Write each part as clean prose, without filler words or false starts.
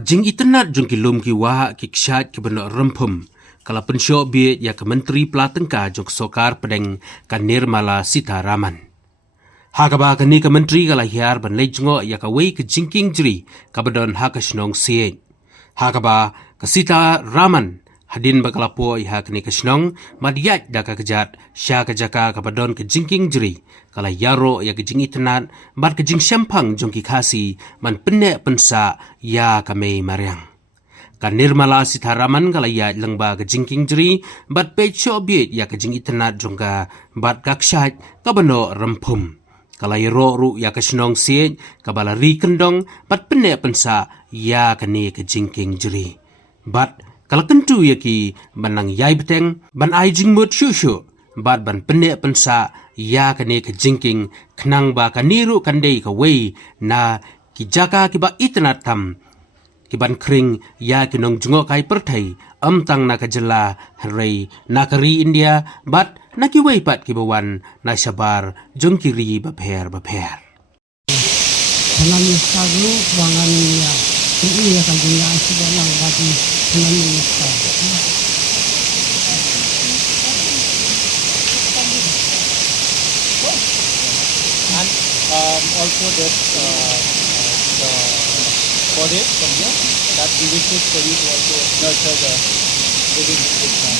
jingitynnad jong kilum ki wa ki kshaid ki beno rempum kala pynshoh biej ya ke Myntri Pelatengka jong sokar pedeng kan Nirmala Sitharaman. Hakaba kani ke Myntri kala hiar ban lejngo ya ka wei ke jingkieng jri ka bedon hakasnong Siej. Hakaba ke Sitharaman hadin bakalapo ya kani kasnong madiat da ka kejat sya ka jaka ka bedon ke jingkieng jri kala yaro ya ke jingitynnad bat ke jing syampang jong ki khasi man penne pensa ya ka mei mariang. Kan Nirmala Sitharaman kala ya lengba ke jingkieng jri bat pynshoh biej ya ke jingitynnad jong ka bat ka kshaid ka beno rempum. Kala yaro ru ya kasnong Siej ka bala ri kendong bat penne pensa ya kani ke jingkieng jri. Bat kala kentu ya ki banang yai beteng ban ai jingmut shushu bat ban penne pensa ya kani ke jingkieng knang ba kaniru kandei ka wei na ki jaka ki ba itnat tam ki ban kring ya ki nong jungo kai perthai tang na ka jela rei na kari India bat na ki wei pat ki bawan na sabar jong kiri bapher. Hanami sagu wangan ya ini ya kan dunia sudah yang bagi hanami sagu. And also that the forest from here that we wish for you to also nurture the living in this land.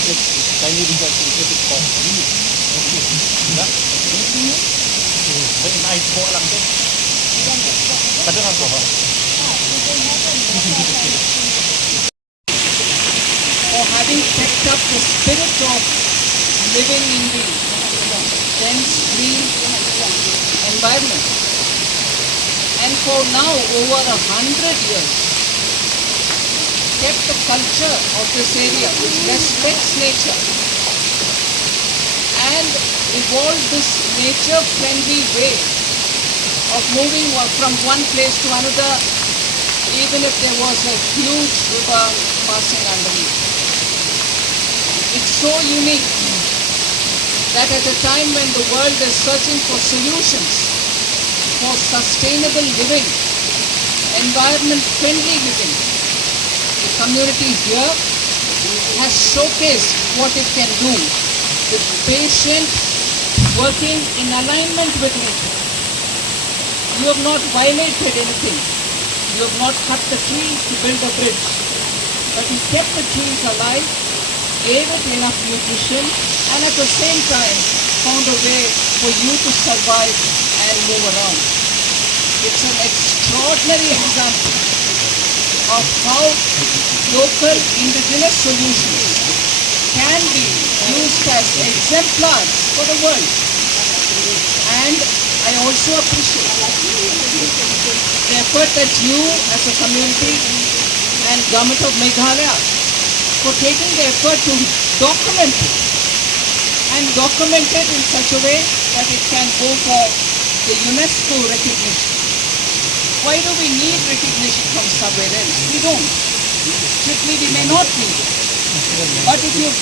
It's tiny because it is possible. Very nice po lang din. Kadang po ba? For having kept up the spirit of living in the dense green environment, and for now over 100 years kept the culture of this area which respects nature and evolved this nature-friendly way of moving from one place to another, even if there was a huge river passing underneath. It's so unique that at a time when the world is searching for solutions for sustainable living, environment-friendly living, the community here has showcased what it can do with patient working in alignment with nature. You have not violated anything. You have not cut the trees to build a bridge, but you kept the trees alive, gave it enough nutrition, and at the same time found a way for you to survive and move around. It's an extraordinary example of how local indigenous solutions can be used as exemplars for the world. And I also appreciate the effort that you as a community and Government of Meghalaya for taking the effort to document it and document it in such a way that it can go for the UNESCO recognition. Why do we need recognition from somewhere else? We don't. Strictly we may not need it. But if you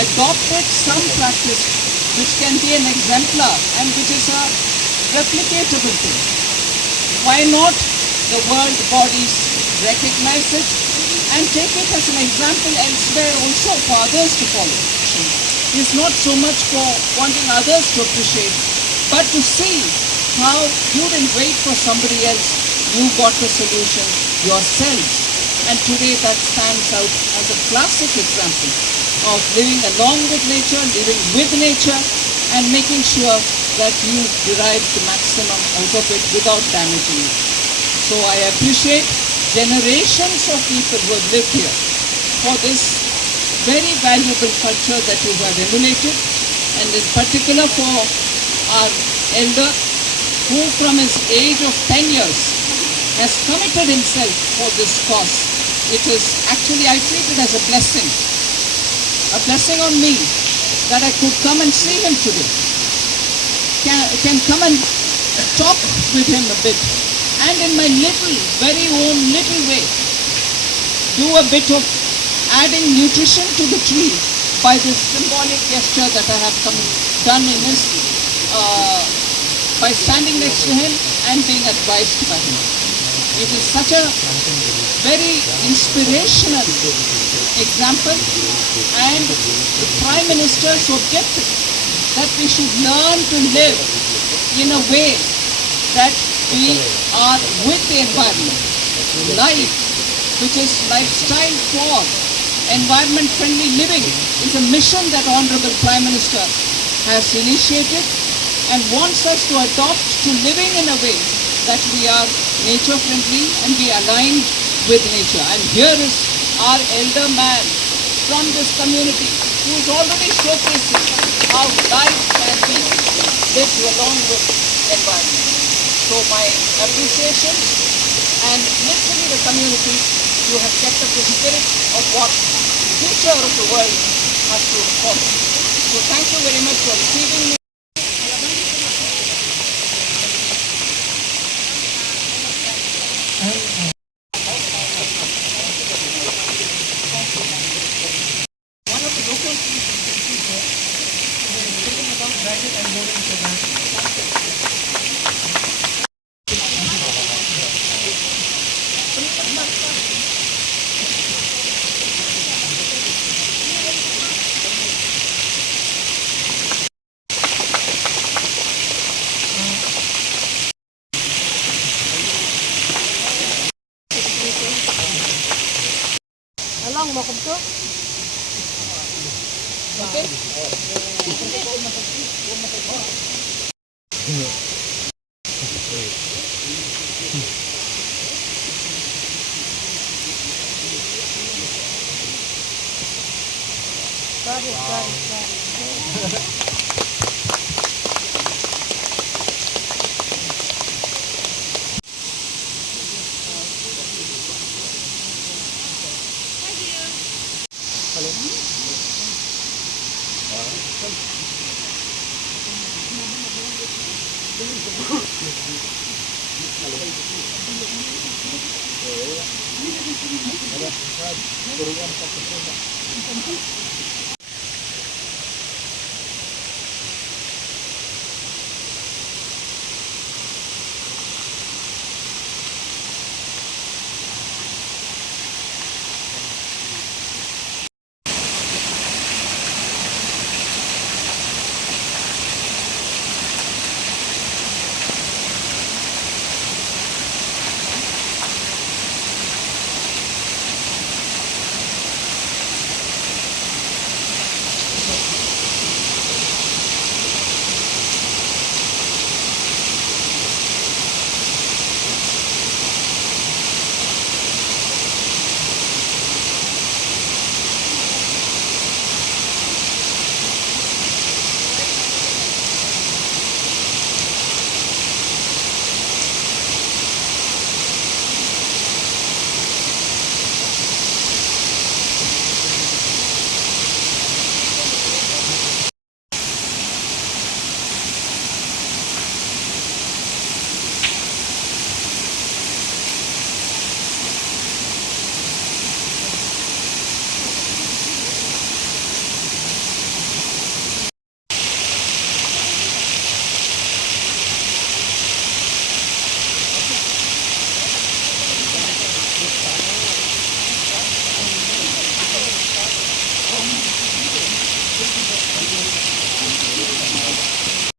adopted some practice which can be an exemplar and which is a replicatable thing, why not the world bodies recognize it and take it as an example elsewhere also for others to follow? It's not so much for wanting others to appreciate, but to see how you didn't wait for somebody else, you got the solution yourselves. And today that stands out as a classic example of living along with nature, living with nature, and making sure that you derive the maximum out of it without damaging it. So I appreciate generations of people who have lived here for this very valuable culture that you have emulated, and in particular for our elder who from his age of 10 years has committed himself for this cause. It is actually, I treat it as a blessing on me that I could come and see him today, can come and talk with him a bit, and in my very own little way, do a bit of adding nutrition to the tree by this symbolic gesture that I have done in his, by standing next to him and being advised by him. It is such a very inspirational example, and the Prime Minister's objective that we should learn to live in a way that we are with the environment. Life, which is lifestyle for environment-friendly living, is a mission that Honorable Prime Minister has initiated and wants us to adopt to living in a way that we are nature-friendly and we aligned with nature. And here is our elder man from this community who is already showcasing how life can be lived along with environment. So my appreciation, and literally the community, you have kept up the spirit of what the future of the world has to follow. So thank you very much for receiving me. One of the local species here is thinking about dragging and moving to land. Alang mo kumto? Okay. Got it. Hello.